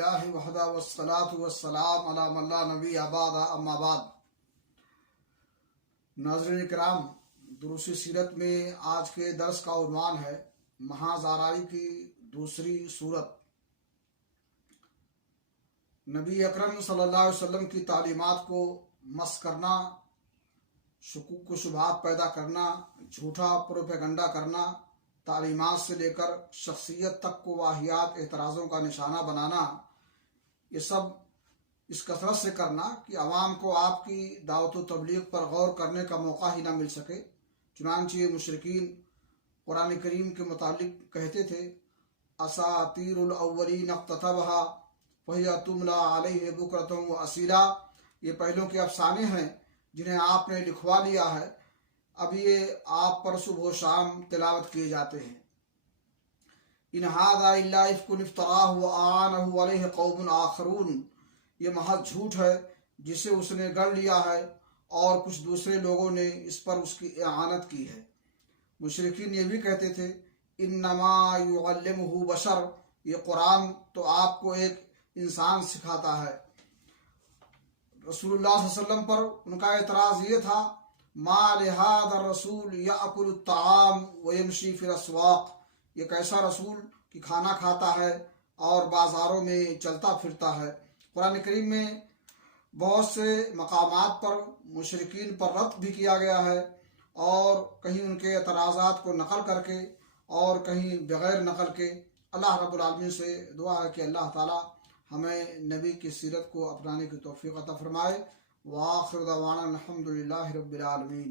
للہ وحدہ والصلاة والسلام علی من لا نبی بعد اما بعد۔ ناظرین کرام، دروس سیرت میں آج کے درس کا عنوان ہے محاذ آرائی کی دوسری صورت۔ نبی اکرم صلی اللہ علیہ وسلم کی تعلیمات کو مس کرنا، شکوک و شبہات پیدا کرنا، جھوٹا پروپیگنڈا کرنا، تعلیمات سے لے کر شخصیت تک کو واہیات اعتراضوں کا نشانہ بنانا، یہ سب اس کثرت سے کرنا کہ عوام کو آپ کی دعوت و تبلیغ پر غور کرنے کا موقع ہی نہ مل سکے۔ چنانچہ مشرکین قرآن کریم کے متعلق کہتے تھے اساطیر الاولین اقتتبھا وہی تملی علیہ بکرۃ واصیلا، یہ پہلوں کے افسانے ہیں جنہیں آپ نے لکھوا لیا ہے، اب یہ آپ پر صبح و شام تلاوت کیے جاتے ہیں۔ ان ھذا الا افک افتراہ واعانہ علیہ قوم آخرون، یہ محض جھوٹ ہے جسے اس نے گڑھ لیا ہے اور کچھ دوسرے لوگوں نے اس پر اس کی اعانت کی ہے۔ مشرکین یہ بھی کہتے تھے انما یعلمہ بشر، یہ قرآن تو آپ کو ایک انسان سکھاتا ہے۔ رسول اللہ صلی اللہ علیہ وسلم پر ان کا اعتراض یہ تھا ما لہذا الرسول یأکل الطعام ویمشی فی الاسواق، یہ کیسا رسول کہ کھانا کھاتا ہے اور بازاروں میں چلتا پھرتا ہے۔ قرآن کریم میں بہت سے مقامات پر مشرکین پر رد بھی کیا گیا ہے، اور کہیں ان کے اعتراضات کو نقل کر کے اور کہیں بغیر نقل کے۔ اللہ رب العالمین سے دعا ہے کہ اللہ تعالی ہمیں نبی کی سیرت کو اپنانے کی توفیق عطا فرمائے۔ وآخر دعوانا الحمد للہ رب العالمین۔